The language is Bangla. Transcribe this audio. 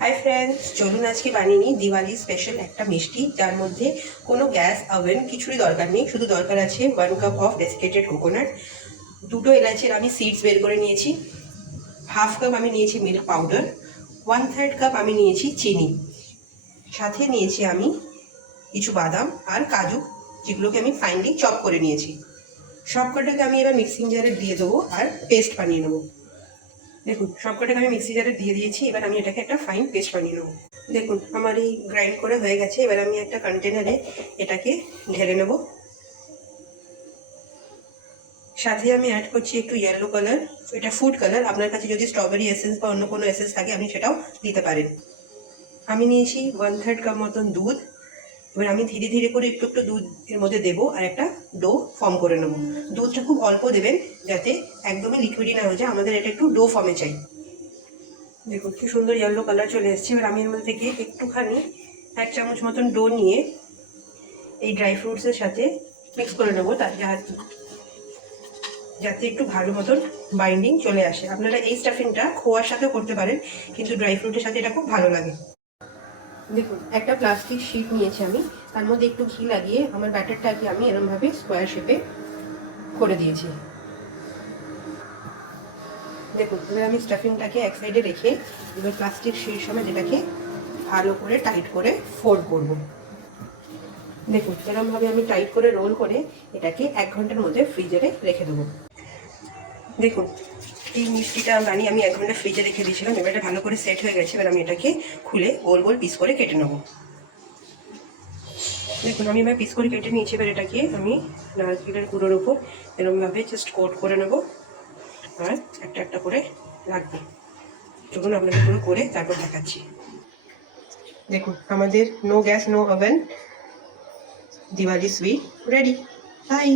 হাই ফ্রেন্ডস, চলুন আজকে বানিয়ে নিই দিওয়ালি স্পেশাল একটা মিষ্টি, যার মধ্যে কোনো গ্যাস ওভেন কিছুরই দরকার নেই। শুধু দরকার আছে 1 কাপ অফ ডেসিকেটেড কোকোনাট, 2টো এলাচের আমি সিডস বের করে নিয়েছি, হাফ কাপ আমি নিয়েছি মিল্ক পাউডার, 1/3 কাপ আমি নিয়েছি চিনি, সাথে নিয়েছি আমি কিছু বাদাম আর কাজু, যেগুলোকে আমি ফাইনলি চপ করে নিয়েছি। সবকটাকে আমি এবার মিক্সিং জারে দিয়ে দেবো আর পেস্ট বানিয়ে নেবো। দেখুন, সবকটাকে আমি মিক্সি জারে দিয়ে দিয়েছি। এবার আমি এটাকে একটা ফাইন পেস্ট বানিয়ে নেবো। দেখুন, আমার এই গ্রাইন্ড করে হয়ে গেছে। এবার আমি একটা কন্টেনারে এটাকে ঢেলে নেব। সাথে আমি অ্যাড করছি একটু ইয়েলো কালার, এটা ফুড কালার। আপনার কাছে যদি স্ট্রবেরি এসেন্স বা অন্য কোনো এসেন্স থাকে আপনি সেটাও দিতে পারেন। আমি নিয়েছি 1/3 কাপ মতন দুধ। এবার আমি ধীরে ধীরে করে একটু একটু দুধ এর মধ্যে দেবো আর একটা ডো ফর্ম করে নেবো। দুধটা খুব অল্প দেবেন, যাতে একদমই লিকুইডই না হয়ে যায়। আমাদের এটা একটু ডো ফর্মে চাই। দেখুন কি সুন্দর ইয়েলো কালার চলে এসেছে। এবার আমি এর মধ্যে থেকে একটুখানি 1 চামচ মতন ডো নিয়ে এই ড্রাই ফ্রুটসের সাথে মিক্স করে নেবো, যাতে একটু ভালো মতন বাইন্ডিং চলে আসে। আপনারা এই স্টাফিংটা খোয়ার সাথেও করতে পারেন, কিন্তু ড্রাই ফ্রুটের সাথে এটা খুব ভালো লাগে। দেখুন, একটা প্লাস্টিক শিট নিয়েছি আমি, তার মধ্যে একটু ঘি লাগিয়ে আমার ব্যাটারটাকে আমি এরমভাবে স্কোয়ার শেপে করে দিয়েছি। দেখুন, এবার আমি স্টাফিংটাকে এক সাইডে রেখে এবার প্লাস্টিক শিট সময় যেটাকে ভালো করে টাইট করে ফোল্ড করব। দেখুন, এরকমভাবে আমি টাইট করে রোল করে এটাকে 1 ঘন্টার মধ্যে ফ্রিজারে রেখে দেবো। দেখুন, এই মিষ্টিটা বানিয়ে আমি 1 ঘন্টা ফ্রিজে রেখে দিয়েছিলাম। এবার এটা ভালো করে সেট হয়ে গেছে। এবার আমি এটাকে খুলে গোল গোল পিস করে কেটে নেবো। দেখুন, আমি এবার পিস করে কেটে নিয়েছি। এবার এটাকে আমি নারকেলের গুঁড়োর উপর এরকমভাবে জাস্ট কোট করে নেবো আর একটা একটা করে রাখবো। চলুন আপনাদের পুরো করে তারপর দেখাচ্ছি। দেখুন, আমাদের no gas no oven Diwali sweet ready. By.